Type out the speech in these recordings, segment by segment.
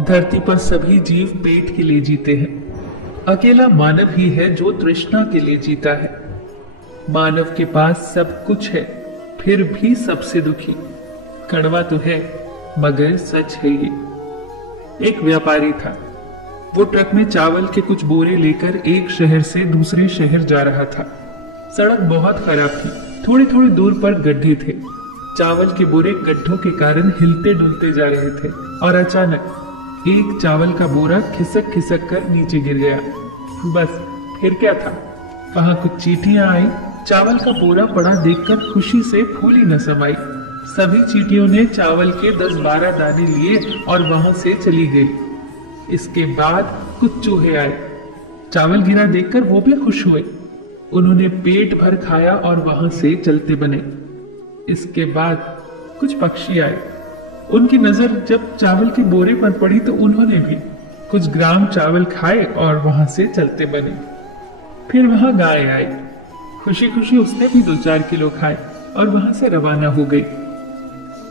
धरती पर सभी जीव पेट के लिए जीते हैं। अकेला मानव ही है जो तृष्णा के लिए जीता है। मानव के पास सब कुछ है, फिर भी सबसे दुखी। कड़वा तो है, मगर सच है ये। एक व्यापारी था। वो ट्रक में चावल के कुछ बोरे लेकर एक शहर से दूसरे शहर जा रहा था। सड़क बहुत खराब थी, थोड़ी थोड़ी दूर पर गड्ढे थे। चावल के बोरे गड्ढों के कारण हिलते डुलते जा रहे थे और अचानक एक चावल का बोरा खिसक खिसक कर नीचे गिर गया। बस फिर क्या था, वहां कुछ चींटियां आई। चावल का बोरा पड़ा देखकर खुशी से फूली न समाई। सभी चींटियों ने चावल के 10-12 दाने लिए और वहां से चली गई। इसके बाद कुछ चूहे आए। चावल गिरा देखकर वो भी खुश हुए। उन्होंने पेट भर खाया और वहां से चलते बने। इसके बाद कुछ पक्षी आए। उनकी नजर जब चावल के बोरे पर पड़ी तो उन्होंने भी कुछ ग्राम चावल खाए और वहां से चलते बने। फिर वहां गाय आई। खुशी खुशी उसने भी 2-4 किलो खाए और वहां से रवाना हो गई।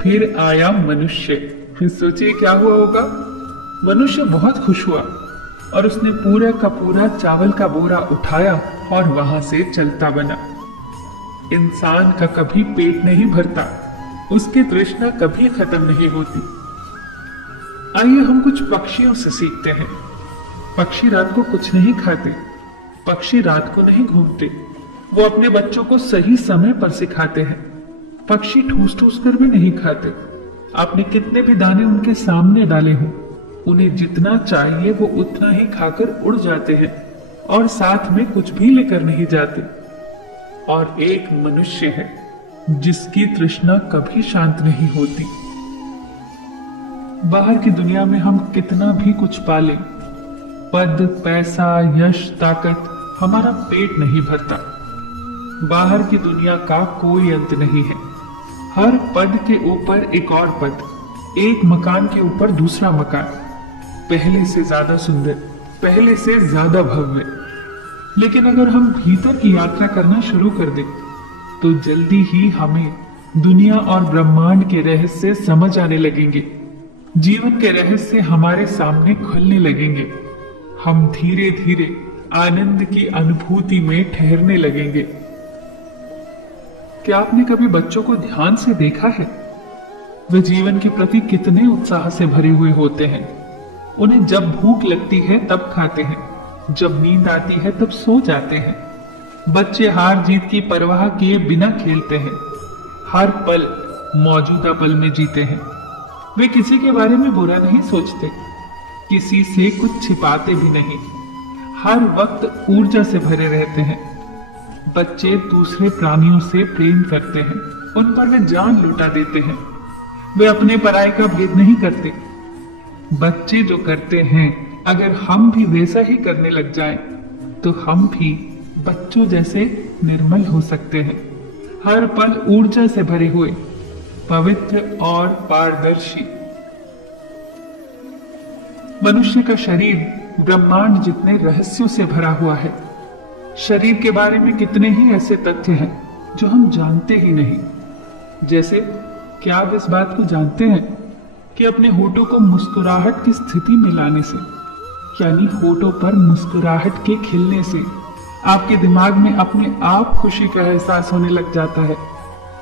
फिर आया मनुष्य। सोचिए क्या हुआ होगा। मनुष्य बहुत खुश हुआ और उसने पूरा का पूरा चावल का बोरा उठाया और वहां से चलता बना। इंसान का कभी पेट नहीं भरता, उसकी तृष्णा कभी खत्म नहीं होती। आइए हम कुछ पक्षियों से सीखते हैं। पक्षी रात को कुछ नहीं खाते, पक्षी रात को नहीं घूमते, वो अपने बच्चों को सही समय पर सिखाते हैं। पक्षी ठूस ठूस कर भी नहीं खाते। आपने कितने भी दाने उनके सामने डाले हों, उन्हें जितना चाहिए वो उतना ही खाकर उड़ जाते हैं और साथ में कुछ भी लेकर नहीं जाते। और एक मनुष्य है जिसकी तृष्णा कभी शांत नहीं होती। बाहर की दुनिया में हम कितना भी कुछ पाले, पद, पैसा, यश, ताकत, हमारा पेट नहीं भरता। बाहर की दुनिया का कोई अंत नहीं है। हर पद के ऊपर एक और पद, एक मकान के ऊपर दूसरा मकान, पहले से ज्यादा सुंदर, पहले से ज्यादा भव्य। लेकिन अगर हम भीतर की यात्रा करना शुरू कर दें तो जल्दी ही हमें दुनिया और ब्रह्मांड के रहस्य समझ आने लगेंगे। जीवन के रहस्य हमारे सामने खुलने लगेंगे। हम धीरे धीरे आनंद की अनुभूति में ठहरने लगेंगे। क्या आपने कभी बच्चों को ध्यान से देखा है? वे जीवन के प्रति कितने उत्साह से भरे हुए होते हैं। उन्हें जब भूख लगती है तब खाते हैं, जब नींद आती है तब सो जाते हैं। बच्चे हार जीत की परवाह किए बिना खेलते हैं। हर पल मौजूदा पल में जीते हैं। वे किसी के बारे में बुरा नहीं सोचते, किसी से कुछ छिपाते भी नहीं। हर वक्त ऊर्जा से भरे रहते हैं। बच्चे दूसरे प्राणियों से प्रेम करते हैं, उन पर वे जान लुटा देते हैं। वे अपने पराये का भेद नहीं करते। बच्चे जो करते हैं, अगर हम भी वैसा ही करने लग जाएं, तो हम भी बच्चों जैसे निर्मल हो सकते हैं। हर पल ऊर्जा से भरे हुए, पवित्र और पारदर्शी। मनुष्य का शरीर ब्रह्मांड जितने रहस्यों से भरा हुआ है। शरीर के बारे में कितने ही ऐसे तथ्य हैं जो हम जानते ही नहीं। जैसे, क्या आप इस बात को जानते हैं कि अपने होठों को मुस्कुराहट की स्थिति में लाने से, यानी होठों पर मुस्कुराहट के खिलने से, आपके दिमाग में अपने आप खुशी का एहसास होने लग जाता है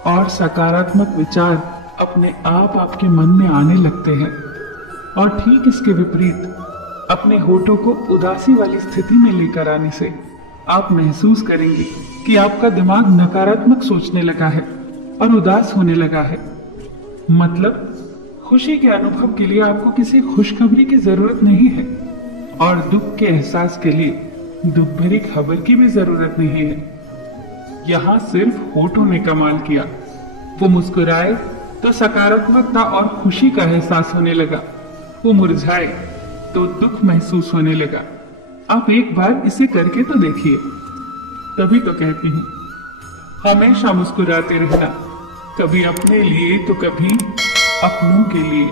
और सकारात्मक विचार अपने आप आपके मन में आने लगते हैं। और ठीक इसके विपरीत, अपने होठों को उदासी वाली स्थिति में लेकर आने से आप महसूस करेंगे कि आपका दिमाग नकारात्मक सोचने लगा है और उदास होने लगा है। मतलब, खुशी के अनुभव के लिए आपको किसी खुशखबरी की जरूरत नहीं है और दुख के एहसास के लिए दुख भरी खबर की भी जरूरत नहीं है। यहाँ सिर्फ होठों ने कमाल किया। वो मुस्कुराए तो सकारात्मकता और खुशी का एहसास होने लगा, वो मुरझाए तो दुख महसूस होने लगा। आप एक बार इसे करके तो देखिए। तभी तो कहती हूँ, हमेशा मुस्कुराते रहना, कभी अपने लिए तो कभी अपनों के लिए।